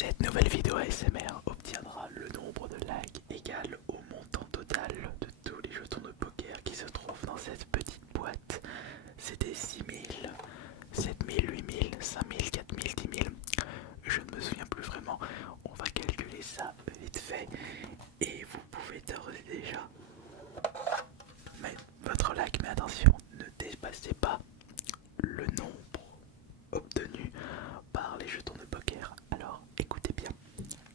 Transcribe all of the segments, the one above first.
Cette nouvelle vidéo ASMR obtiendra le nombre de likes égal au montant total de tous les jetons de poker qui se trouvent dans cette petite boîte. C'était 6000, 7000, 8000, 5000, 4000, 10 000. Je ne me souviens plus vraiment. On va calculer ça vite fait. Et vous pouvez d'ores et déjà mettre votre like, mais attention, ne dépassez pas le nombre obtenu par les jetons de poker. Alors écoutez bien.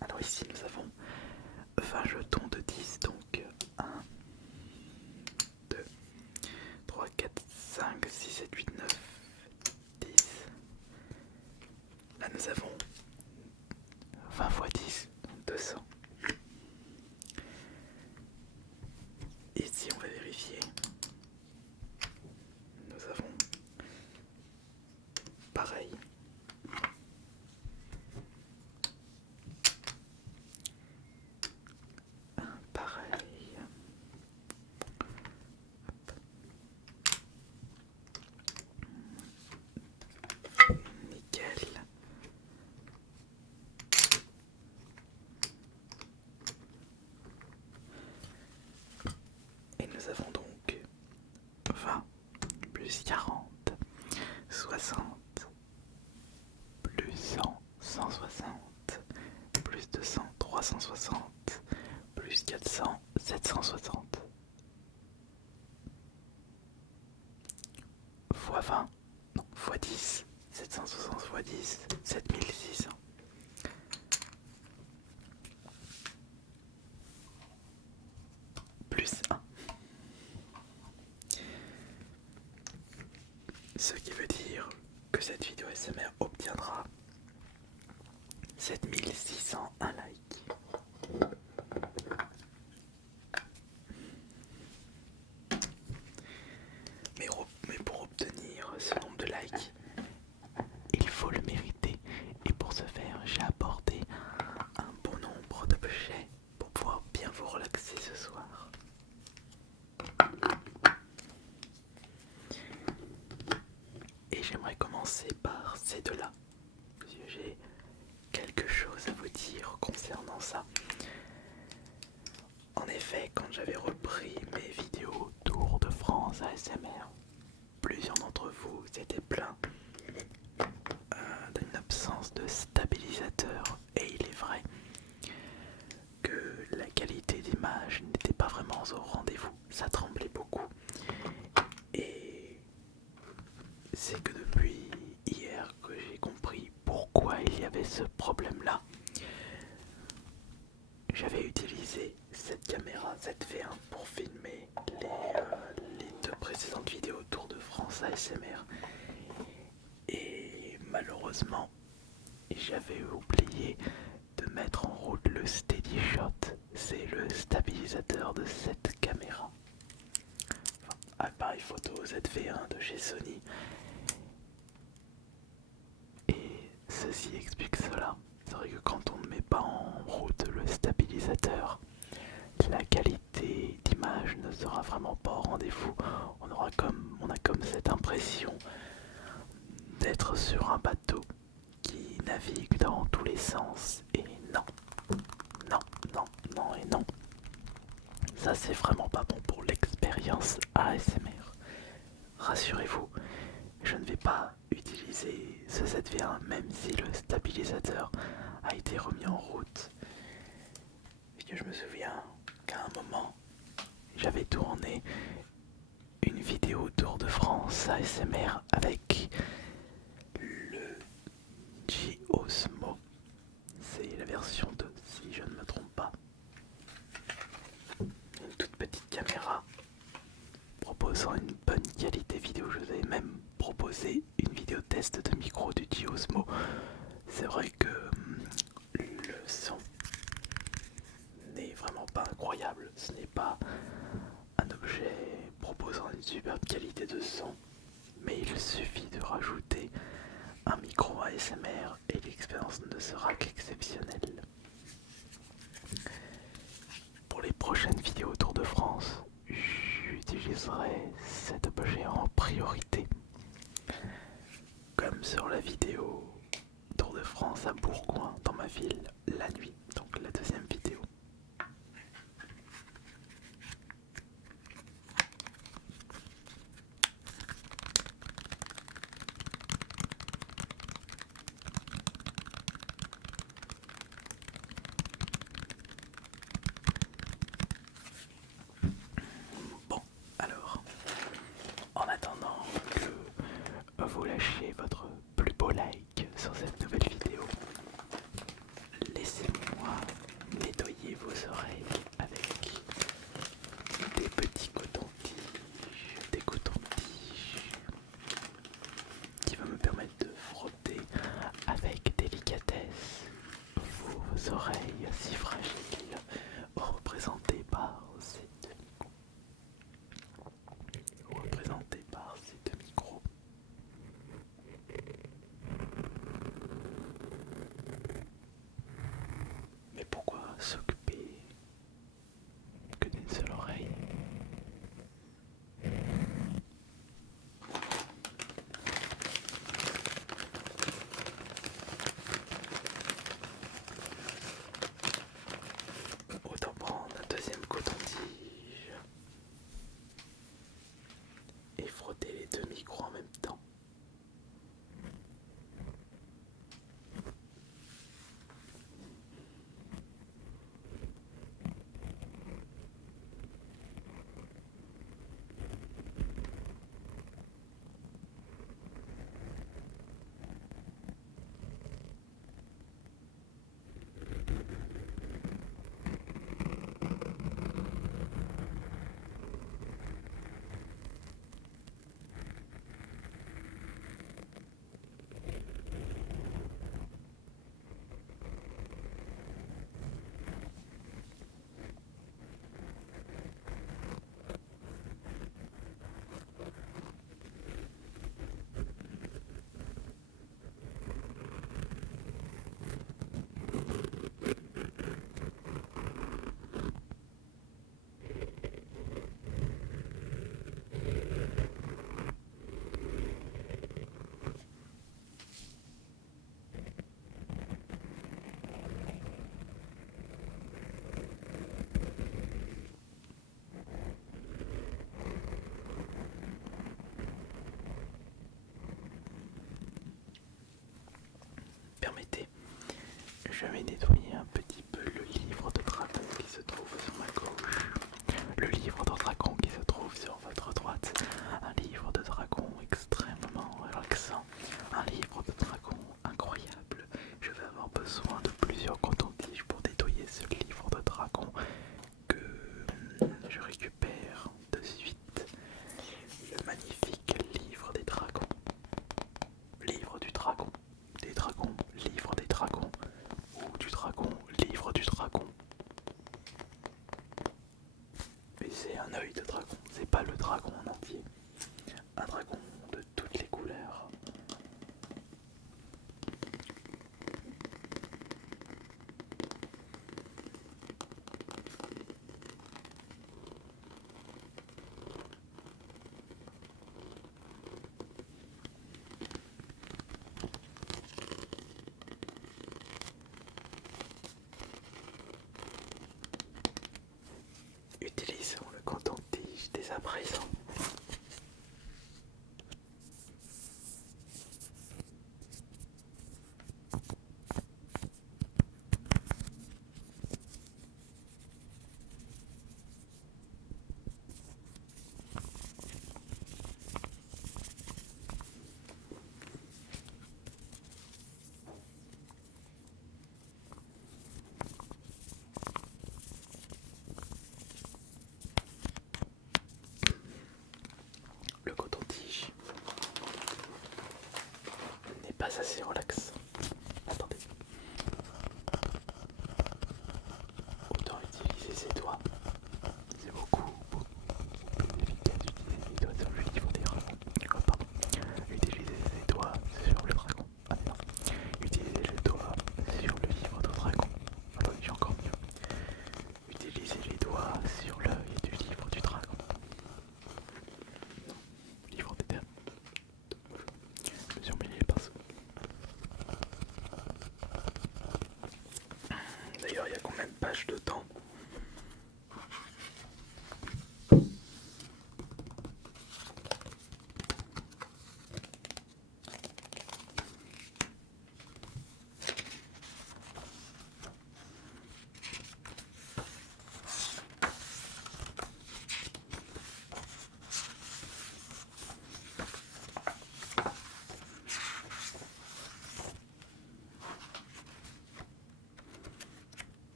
Alors ici nous avons 20 jetons de 10, donc 1, 2, 3, 4, 5, 6, 7, 8, 9, 10. Là nous avons 20 x 10, 200. Ici on va vérifier. Nous avons pareil. Pareil. Nickel. Et nous avons donc 20 plus 40, 60, plus 100, 160, plus 200, 360, plus 400, 760. Fois 20, non, fois 10, 760 fois 10, 7600. Plus 1. Ce qui veut dire que cette vidéo SMR obtiendra 7601 likes. Mais pour obtenir ce nombre de likes, il faut le mériter. Et pour ce faire, j'ai apporté un bon nombre d'objets pour pouvoir bien vous relaxer ce soir. Et j'aimerais commencer par ces deux-là. Parce que j'ai quelque chose à vous dire concernant ça. En effet, quand j'avais repris mes vidéos Tour de France ASMR, plusieurs d'entre vous étaient plaints d'une absence de stabilisateur. Et il est vrai que la qualité d'image n'était pas vraiment au rendez-vous. Ça tremblait beaucoup. Et c'est que depuis hier que j'ai compris pourquoi il y avait ce problème-là. J'avais utilisé cette caméra ZV1 pour filmer les deux précédentes vidéos Tour de France ASMR. Et malheureusement, j'avais oublié de mettre en route le Steady Shot. C'est le stabilisateur de cette caméra. Enfin, appareil photo ZV1 de chez Sony. Et ceci explique cela. C'est vrai que quand on ne met pas en route le stabilisateur, la qualité d'image ne sera vraiment pas au rendez-vous. On a comme cette impression d'être sur un bateau qui navigue dans tous les sens. Et non, non, non, non et non. Ça c'est vraiment pas bon pour l'expérience ASMR. Rassurez-vous, je ne vais pas utiliser ce ZV1 même si le stabilisateur a été remis en route. Et que je me souviens qu'à un moment, j'avais tourné une vidéo Tour de France ASMR avec le G-Osmo. C'est la version 2 si je ne me trompe pas. Une toute petite caméra proposant une bonne qualité vidéo. Je vous avais même proposé une vidéo test de micro du G-Osmo. C'est vrai que le son n'est vraiment pas incroyable. Ce n'est pas un objet proposant une superbe qualité de son, mais il suffit de rajouter un micro ASMR et l'expérience ne sera qu'exceptionnelle. Pour les prochaines vidéos Tour de France, j'utiliserai cet objet en priorité. Comme sur la vidéo Tour de France à Bourgoin dans ma ville la nuit, donc la deuxième vidéo. Bon, alors, en attendant que vous lâchiez votre plus beau like sur cette nouvelle vidéo, laissez-moi nettoyer vos oreilles avec des petits cotons-tiges, des cotons-tiges qui vont me permettre de frotter avec délicatesse vos oreilles si fragiles représentées par ces deux micros. Représentées par ces deux micros. Mais pourquoi s'occuper que d'une seule oreille? Autant prendre un deuxième coton-tige et frotter les deux micros en même temps. Permettez, je vais nettoyer un petit peu le livre de dragon qui se trouve sur ma gauche, le livre de dragon qui se trouve sur votre droite, un livre de dragon extrêmement relaxant, un livre de dragon incroyable. Je vais avoir besoin de plusieurs cotons-tiges pour nettoyer ce livre de dragon que je récupère de suite. Le magnifique livre des dragons. Livre du dragon, des dragons, livre des dragons, ou du dragon, livre du dragon. Et c'est un œil de dragon, c'est pas le dragon en entier. Un dragon de toutes les couleurs. Utilisons le coton-tige dès à présent. pages dedans.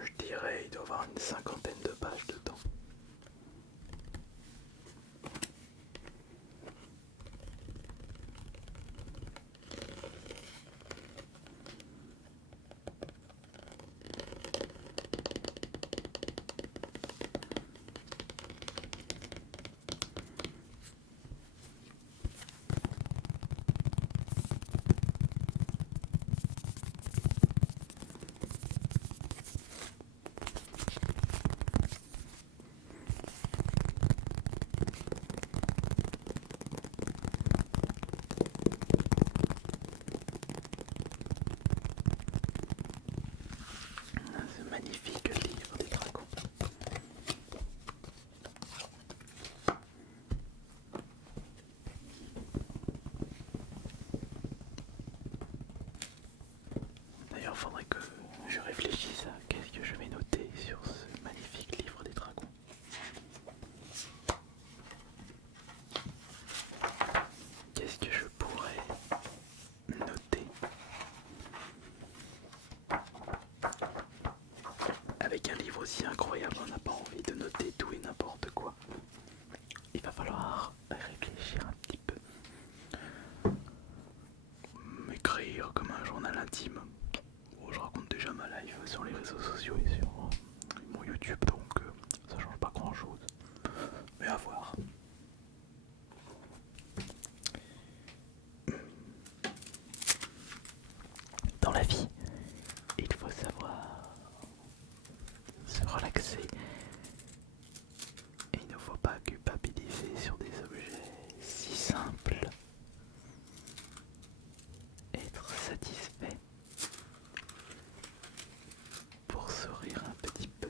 Je dirais il doit y avoir une cinquantaine de pages dedans. Ce magnifique livre des dragons. D'ailleurs, il faudrait que je réfléchisse à qu'est-ce que je vais noter sur ce magnifique livre des dragons. Qu'est-ce que je pourrais noter? Avec un livre aussi incroyable, on n'a pas envie de noter tout et n'importe quoi. Il va falloir réfléchir un petit peu. M'écrire comme un journal intime. Bon, je raconte déjà ma life sur les réseaux sociaux et sur mon YouTube, donc ça change pas grand chose. Mais à voir. Dans la vie, il faut savoir se relaxer et il ne faut pas culpabiliser sur des objets si simples. Être satisfait pour sourire un petit peu.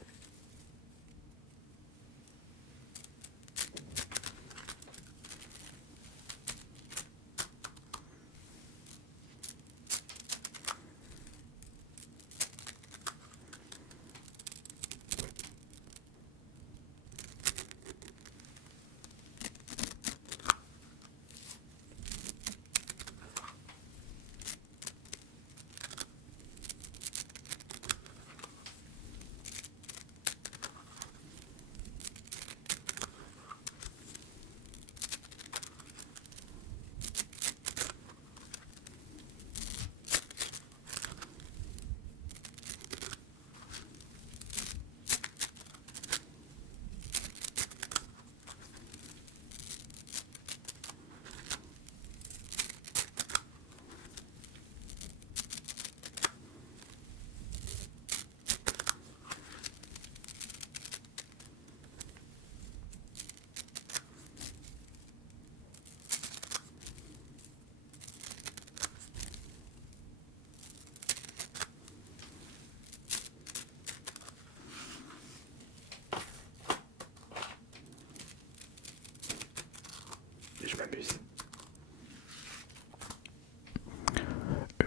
Je m'amuse.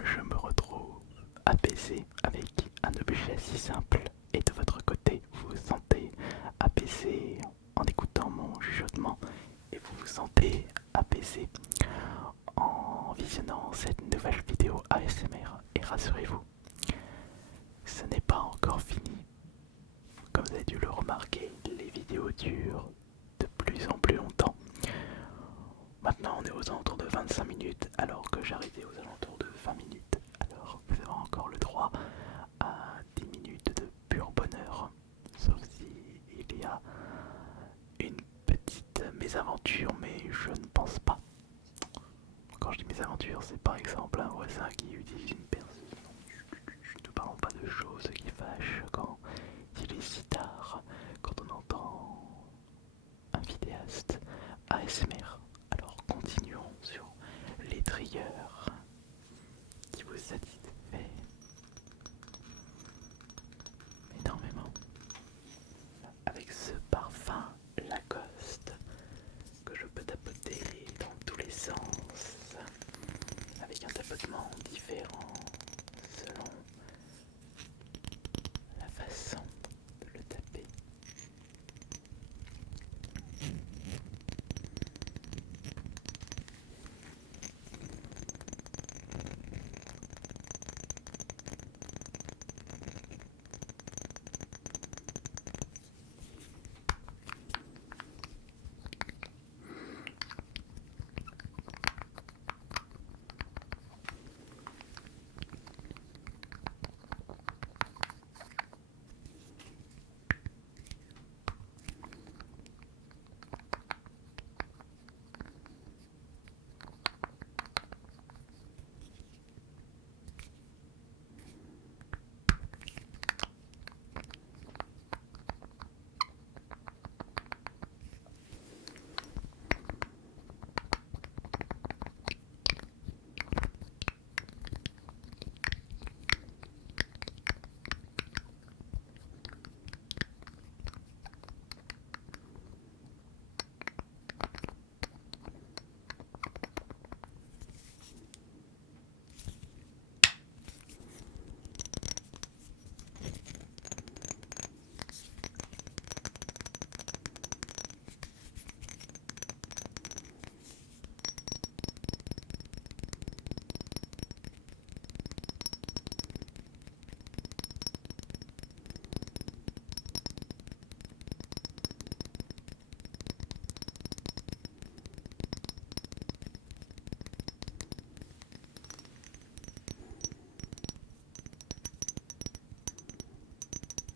Je me retrouve apaisé avec un objet si simple. Et de votre côté, vous vous sentez apaisé en écoutant mon chuchotement. Et vous vous sentez apaisé en visionnant cette nouvelle vidéo ASMR. Et rassurez-vous, ce n'est pas encore fini. Comme vous avez dû le remarquer, les vidéos durent de plus en plus longtemps. Maintenant on est aux alentours de 25 minutes alors que j'arrêtais aux alentours de 20 minutes. Alors vous avez encore le droit à 10 minutes de pur bonheur. Sauf si il y a une petite mésaventure, mais je ne pense pas. Quand je dis mésaventure, c'est par exemple un voisin qui utilise une perceuse. Ne parlons pas de choses qui fâchent quand il est si tard, quand on entend un vidéaste ASMR. Alors continuons sur les triggers qui vous satisfont. complètement différent selon la façon de le taper.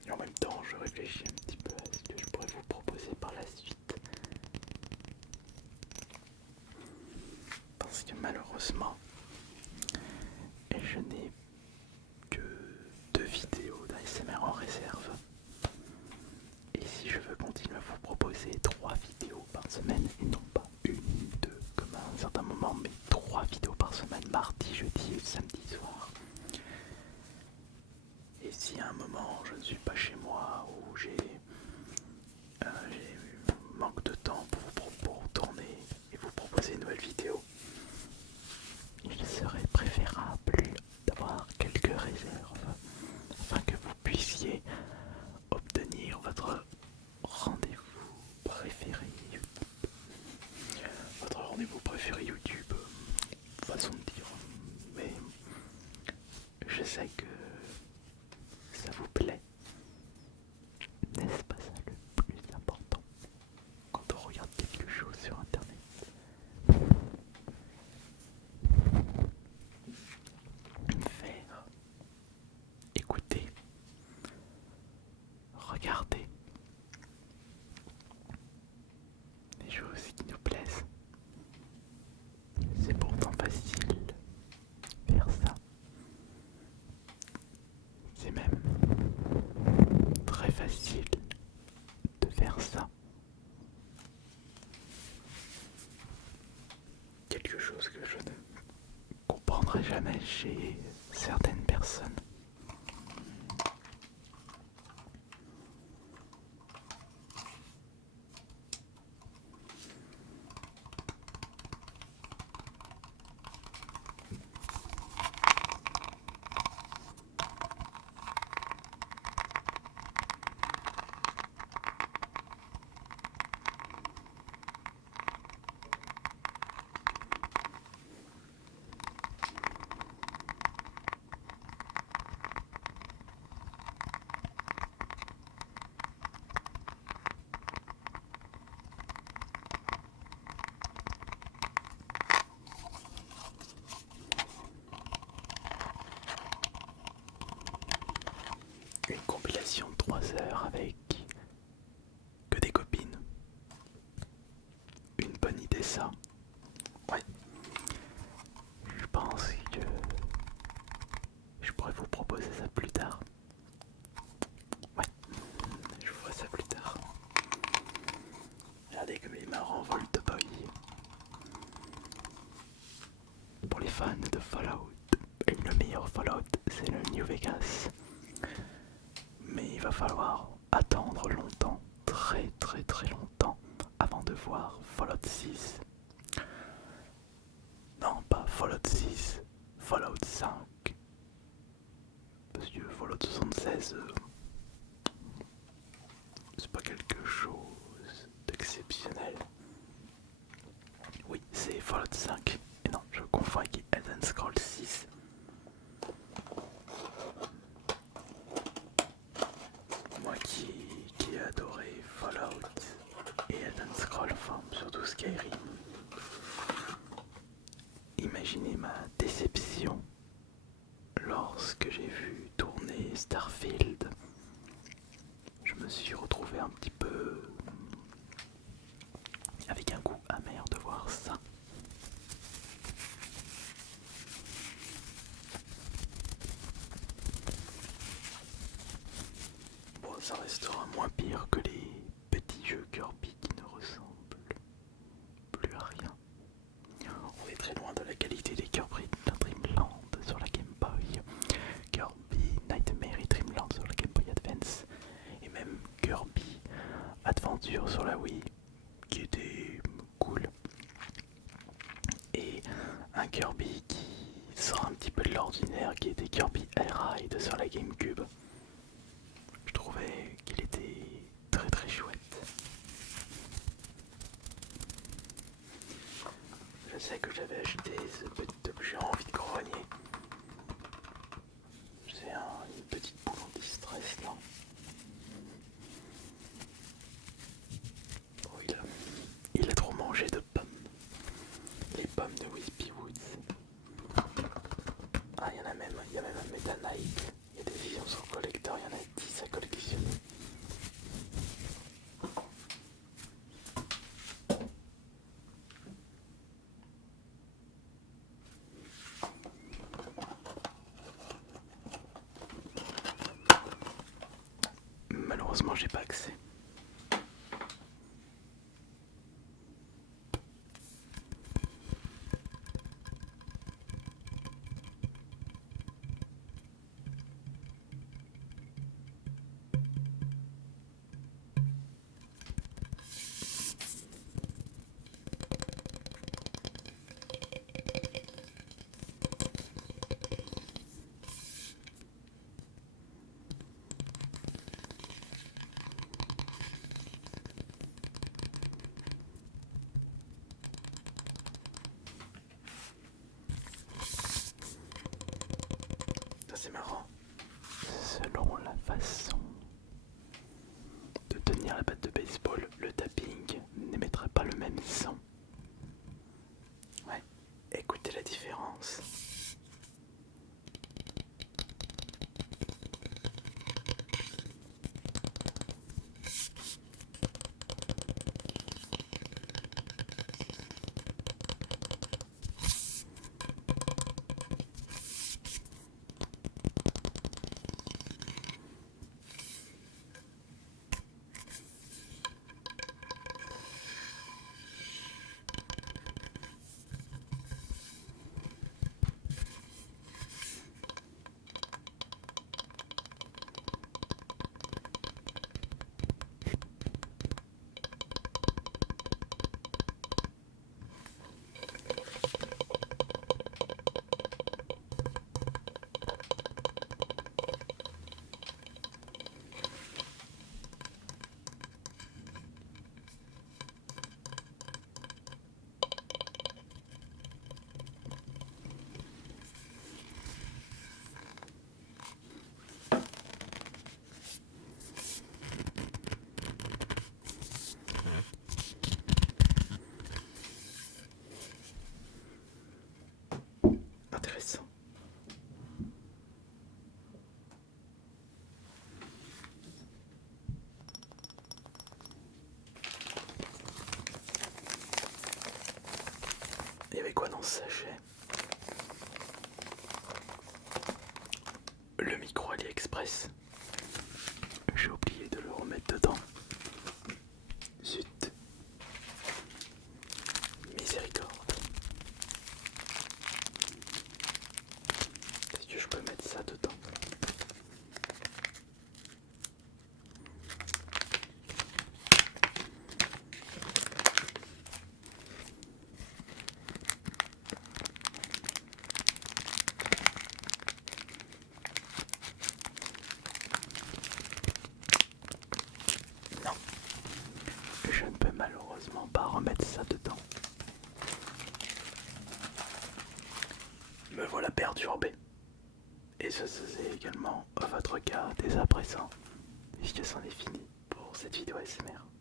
Et en même temps, je réfléchis un petit peu à ce que je pourrais vous proposer par la suite. Parce que malheureusement, je n'ai que 2 vidéos d'ASMR en réserve. Et si je veux continuer à vous proposer 3 vidéos par semaine, et non pas une ou deux comme à un certain moment, mais 3 vidéos par semaine, mardi, jeudi et samedi soir. Et si à un moment je ne suis pas chez moi ou j'ai manque de temps pour tourner et vous proposer une nouvelle vidéo, il serait préférable d'avoir quelques réserves afin que vous puissiez obtenir votre rendez-vous préféré YouTube. Votre rendez-vous préféré YouTube, façon de dire, mais je sais que ça vous plaît. N'est-ce pas ça le plus important quand on regarde quelque chose sur internet? Faire, écouter, regarder des choses qui nous plaisent. C'est pourtant facile de faire ça. C'est même très facile de faire ça. Quelque chose que je ne comprendrai jamais chez certaines personnes. Une compilation de 3 heures avec que des copines. Une bonne idée ça. Ouais. Je pense que je pourrais vous proposer ça plus tard. Ouais. Je vous vois ça plus tard. Regardez comme il est marrant Volt Boy. Pour les fans de Fallout, et le meilleur Fallout c'est le New Vegas. Mais il va falloir attendre longtemps, très très très longtemps, avant de voir Fallout 6. Non, pas Fallout 6, Fallout 5. Parce que Fallout 76, c'est pas quelque chose d'exceptionnel. Oui, c'est Fallout 5. Et non, je confonds avec Elden Scrolls 6. Moi qui ai adoré Fallout et Elden Scrolls, enfin surtout Skyrim. Imaginez ma déception lorsque j'ai vu tourner Starfield. Je me suis retrouvé un petit peu avec un goût amer de voir ça. Bon, ça restera moins pire que les petits jeux Kirby qui ne ressemblent plus à rien. On est très loin de la qualité des Kirby Dreamland sur la Game Boy, Kirby Nightmare Dreamland sur la Game Boy Advance, et même Kirby Adventure sur la Wii, qui était cool. Et un Kirby qui sort un petit peu de l'ordinaire, qui était Kirby Air Ride sur la GameCube. Je trouvais qu'il était très très chouette. Je sais que j'avais acheté ce petit objet en vide grenier. C'est une petite boule en distress là. Oh, il a trop mangé de pommes. Les pommes de Wispy Woods. Ah, il y a même un Meta Knight. Il y a des visions sur le collector, il y en a 10 à collectionner. Malheureusement, j'ai pas accès. C'est marrant. Selon la façon de tenir la batte de baseball, le tapping n'émettra pas le même son. Ouais, écoutez la différence. Intéressant. Il y avait quoi dans ce sachet? Le micro AliExpress. J'ai oublié de le remettre dedans. Zut. Miséricorde. Est-ce que je peux mettre ça dedans? mettre ça dedans. Me voilà perturbé. Et ce c'est également votre cas dès à présent, puisque c'en est fini pour cette vidéo ASMR.